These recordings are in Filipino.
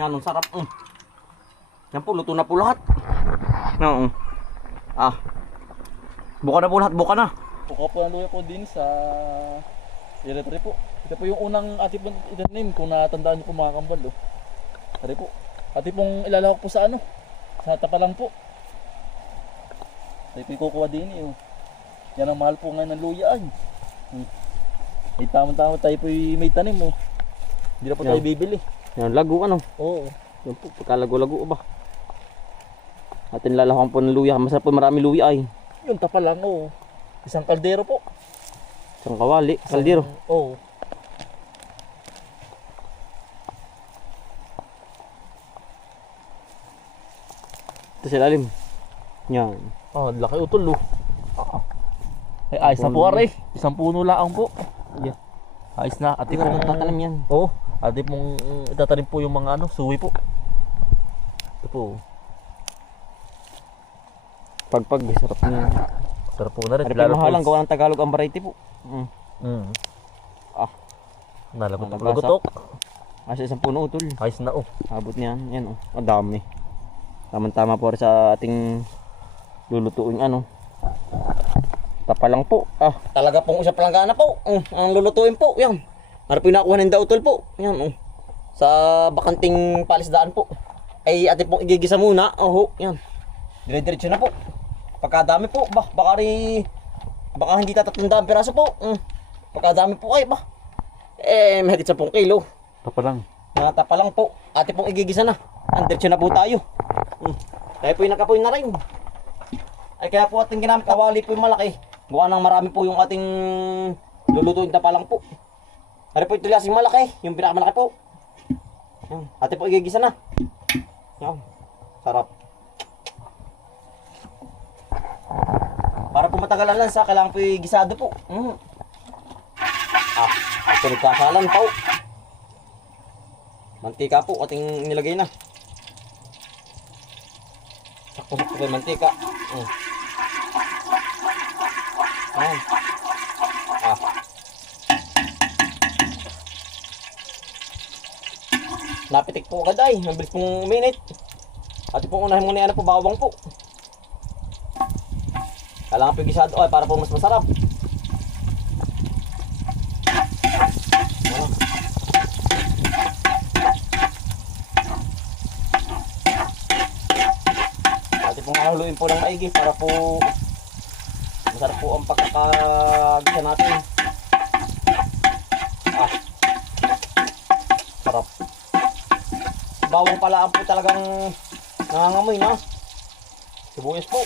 Yan, ang sarap. Yan po, luto na po lahat. Yan. Buka na po lahat, buka na. Buka po ang luya po din sa electric po. Ito po yung unang ati pong itanim kung natandaan niyo po mga kambal. Ito po. Ati pong ilalahok po sa ano? Sa tapalang po. Ito po yung kukuha din eh. Yan ang mahal po ngayon ng luya ay. Ay tama-tama tayo po may tanim oh. Hindi na po tayo bibili. Yan, lago ano. Oo. Yan po, pagkalago-lago ba. Atin lalahakan po ng luya. Masarap po, marami luya ay. Yung tapalang oh. Isang kaldero po. Isang kawali, kaldero. Oo. Ito sa ilalim. Yan. Laki utol oh. Ay, ayos na po aray. Isang puno lang po. Yeah. Ayos na. Ati Ito pong na tatanim yan. Oo. Ati pong itatanim po yung mga ano, suwi po. Ito po. Pagpag, sarap niya. Sarap po na rin. Lalo mahalang gawa ng Tagalog ang variety po. Nalagotok. Malabasa. Lagotok. Asa isang puno utol. Ayos na oh. Abot niyan. Yan oh. Ang dami. Tama-tama po sa ating lulutuin ano. Tapalang po. Talaga pong isa palanggana po. Ang lulutuin po. Yan. Para pinakuha ng dautol po. Yan oh. Sa bakanting palisdaan po. Ay atin pong igigisa muna. Yan. Dire-diretso na po. Pagkadami po. Baka hindi tatatandaan piraso po. Pagkadami po ay mahigit 10 kilo. Tapalang. Tapalang po. Atin pong igigisa na. Diretso na po tayo. Tayo po yung nakapoy na rin. Ay kaya po ating ginamit kawali po yung malaki. Gawa ng marami po yung ating lulutuin tapalang po. Ari po ito lasing malaki. Yung pinakamalaki po. Atin po igigisa na. Sarap. Para po matagalan lang sa kailangan po yung gisado po. Ito nagkasalan po. Mantika po ating nilagay na. Sakto-sakto po yung mantika. Napitik po agad ay. Mabilis pong uminit. At po unahin muna yan po bawang po. Kailangan po yung gisado ay para po mas masarap. At pong hahuluin po ng maigi para po masarap po ang pagkakagisa natin. Sarap. Bawang palaan po talagang nangangamoy na. Sibuyas po.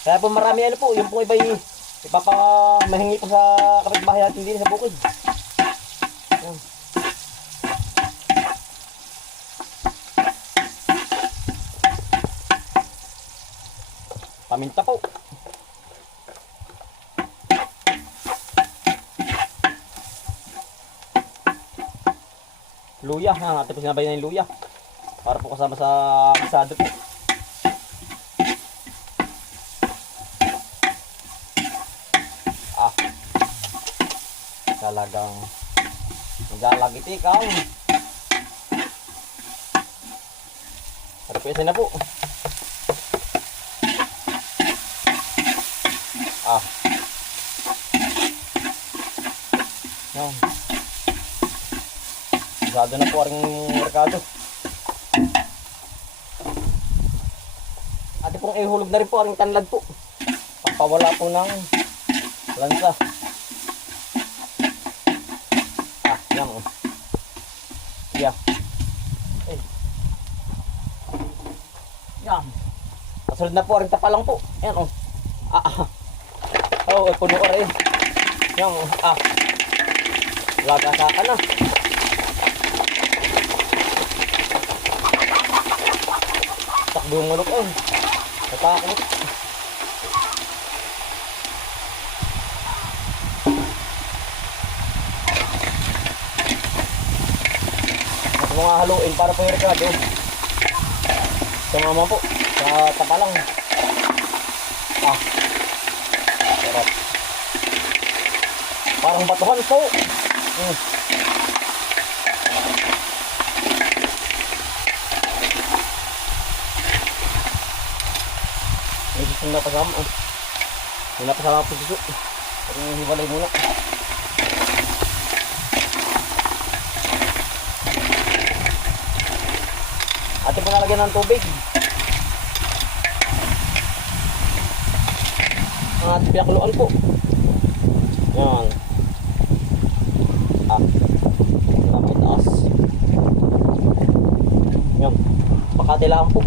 Kaya po marami ano po, yung po iba ipapamahingi po sa kapitbahay natin din sa bukid. Yan. Paminta po. Luya, natin po sinabay na yung luya. Para po kasama sa gisado po. Talagang maglalagitikan. Harapin na po. Yan. Masyado na po rin merkado. Ate pong ihulog na rin po rin tanlad po. Pagpawala po ng lansa. Yan. Yan. Kasunod na po rin tapalang po. Yan oh. Puno ka rin. Yan oh. Lagasaka na. Takbo yung mulok eh. Natakot. Mga haluin para po yung rekado. Sa mama po. Sa tapalang. Ah, sarap. Parang batuhan po. May gusto na pasama. May napasama po gusto. Pero hiwalay muna. Atin po nalagyan ng tubig. At pinakuluan po. Yan. Ah. Ang taas. Yan. Pakatilaan po.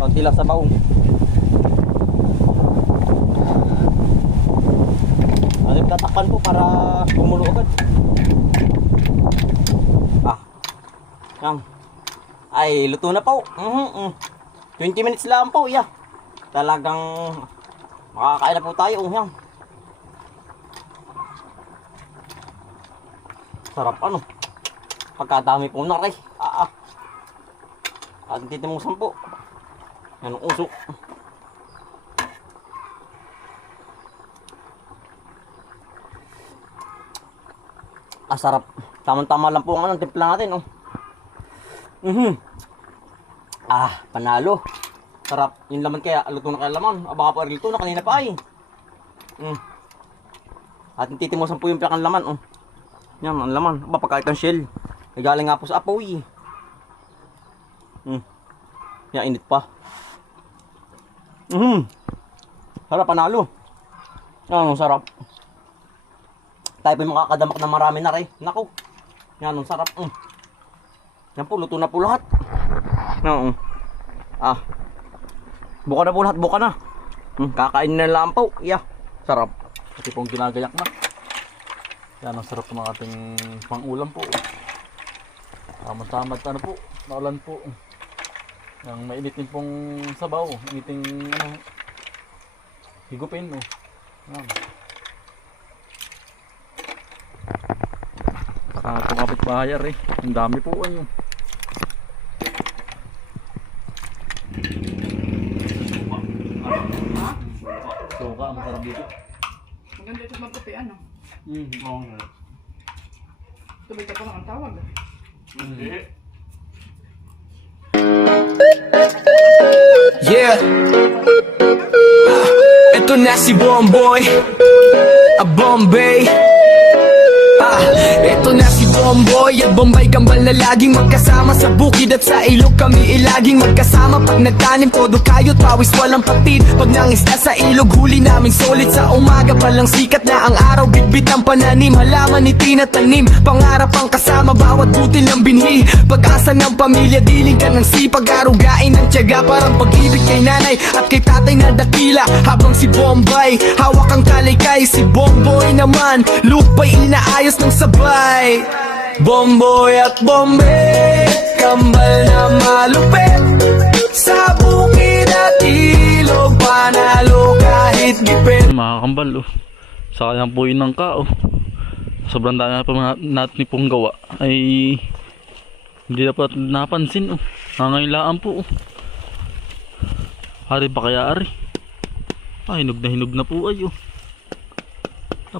Pagtila sa baong. Atin tatakpan po para kumulo agad. Ah. Yan. Ay, luto na po. 20 minutes lang po, yeah. Talagang makakain na po tayo. Yan. Sarap ano. Pagkadami po na rin. At titimusan po. Yan ang usok. Sarap. Tamang-tama lang po ang timpla natin. Panalo. Sarap. Yung laman kaya, luto na kaya laman. Baka po luto na kanina pa ay. At titimusan po yung pinakang laman. Yan, ang laman. Pagkait ang shell. Galing nga po sa apoy. Yan, init pa. Sarap, panalo. Yan, ang sarap. Tayo po yung makakadamak na marami na rin. Naku. Yan, ang sarap. Yan po, luto na po lahat. Yan, buka na po lahat, buka na. Kakain na lang po. Yeah, sarap. Pati pong ginagayak na. Yan ang sarap ng ating pang-ulam po. Tama-tama ano po, naulan po. Yang mainit din pong sabaw, initing higupin no. Yan. Sa itong kapitbahay eh, ang dami po ano. Suka, ang masarap dito. Maganda ito magkape, ano? Oo nga. Tuloy ka pa lang ang tawag. Yeah. Ito na si Bomboy, a Bombay. Ito na si Bomboy at Bombay Kambal na laging magkasama sa bukid at sa ilog kami laging magkasama. Pag nagtanim todo kayot pawis walang patid. Pag nangisda sa ilog huli namin solid sa umaga palang sikat na ang araw. Bitbit ang pananim halaman ni tinatanim. Pangarap ang kasama bawat butil ng binhi. Pag-asa ng pamilya diling ka ng sipag. Arugain ng tiyaga parang pag-ibig kay nanay at kay tatay na dakila. Habang si Bombay hawak ang kalaykay. Si Bomboy naman lupay inaayos ng sabay. Bomboy at Bombay, kambal na malupit. Sa bukid at ilog, panalo kahit gipit. Mga kambal sayang po yun ng kao. Sobrang dami na pa natin pong gawa ay hindi na po napansin nangailaan po Ari pa kaya ari. Hinog na po ay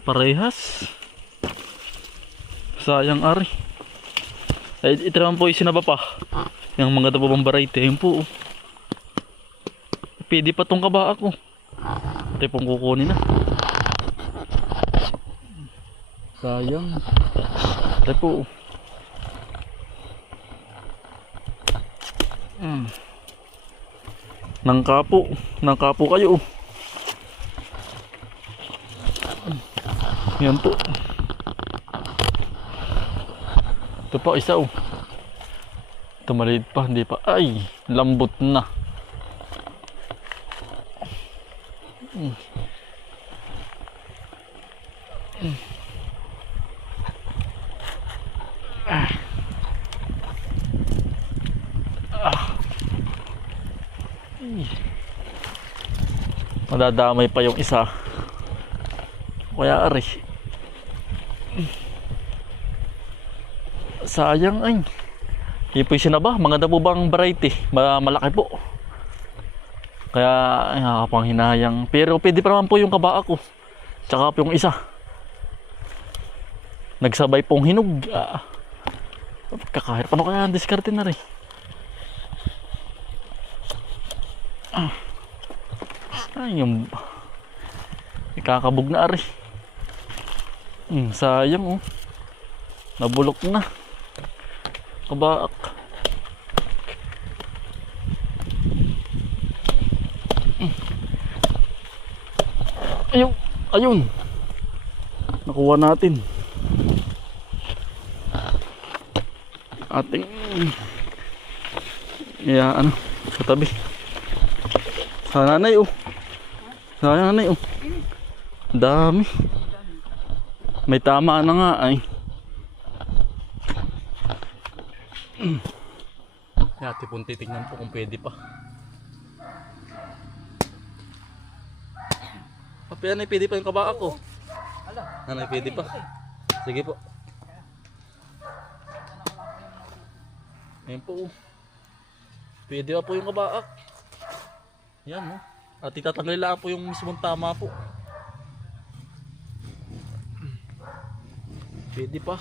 parehas. Sayang ari. Ay, ito naman po yung sinaba pa. Yung mga dababang variety. Ayun po. Pwede pa tong kaba ako. Ito pong kukunin na. Sayang. Ito po. Nangka po kayo. Yan po. Ito pa isa Ito maliit pa, hindi pa. Ay, lambot na. Madadamay pa yung isa. Kaya ari. Sayang ay. Hindi po yung sinaba. Mga dabo bang variety. Malaki po. Kaya ay, nakakapanghinayang. Pero pwede pa naman po yung kabaa ko. Tsaka po yung isa. Nagsabay pong hinog. Kakahirap. Ano kaya ang diskarte na rin? Ay, yung ikakabog na rin. Sayang oh. Nabulok na. Kabaak. Ayun. Ayun. Nakuha natin. Ating ano sa tabi. Sa nanay oh. Sa nanay oh. Dami. May tama na nga ay. Ate pong titignan po kung pwede pa. Papi, anay pwede pa yung kabaka ko. Anay pwede pa. Sige po. Ayan po. Pwede pa po yung kabaak. Yan no. At itatanggal lang po yung mismong tama po. Pwede pa.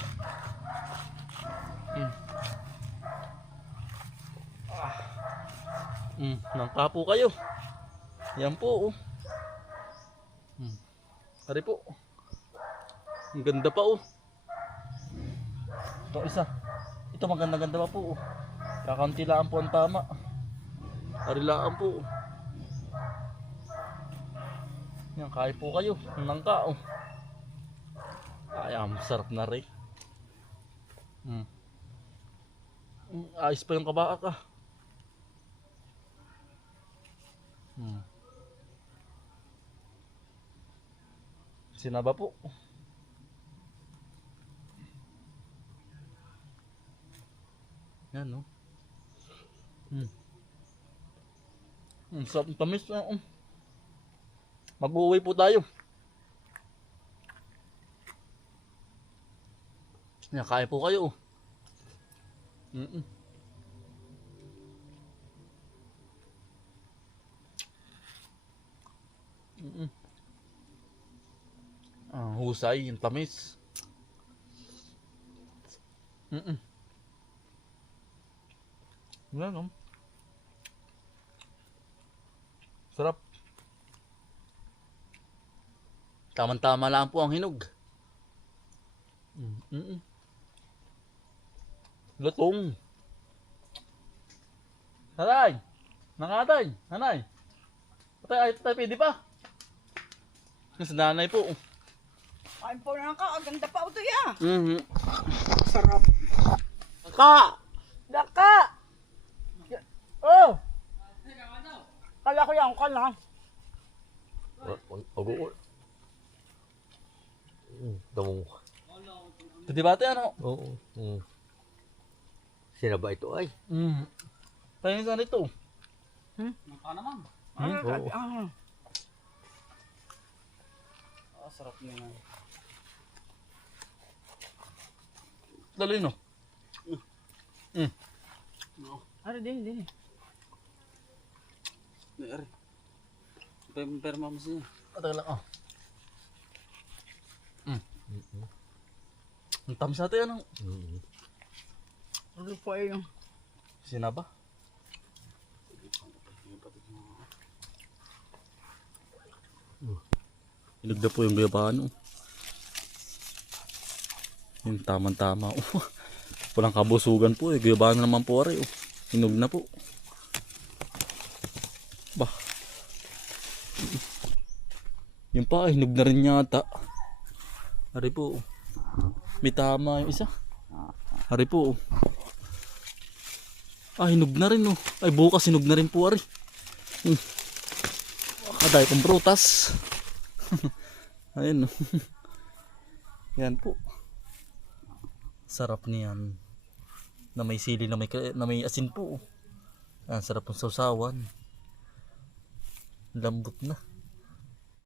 Nangka po kayo. Yan po. Hari po. Ang ganda pa oh. Ito isa. Ito maganda-ganda pa po. Kakaunti lang po ang tama. Hari lang po. Yan, kain po kayo. Ang nangka oh. Ay, sarap na rin. Ayos pa yung kabaak ah. Sinaba po. Yan no. Sarap ng tamis. Mag-uwi po tayo. Yan, kain po kayo. Husay, yung tamis. Yan no. Sarap. Tama-tama lang po ang hinog. Lutong. Nanay! Nangatay! Nanay! Patay, ay pwede pa. Sa nanay po. Kain po na ka. Ang ganda pa ito ya. Sarap. Daka! Daka! Oh! Kala ko yan ka lang. Damong. Ito di ba ito ano? Oo. Sinaba ito ay. Tayo saan ito? Naka naman. Oo. Sarap na yan. Dali no? Ari, din. Ari. Perma mo siya. Patagal lang oh. Ang tamis natin ano? Ano po yung Sinaba? Hinog na po yung gayabaan oh. Yung tamang-tama oh. Walang kabusugan po eh. Gayabaan naman po ari oh. Hinog na po. Bah. Yung pa hinog na rin yata. Ari po oh. May tama yung isa. Ari po oh. Hinog na rin oh. Ay bukas hinog na rin po ari. Kaday pang prutas. Ayun oh. Yan po. Sarap niyan. Na may sili na may asin po. Sarap ng sausawan. Lambot na.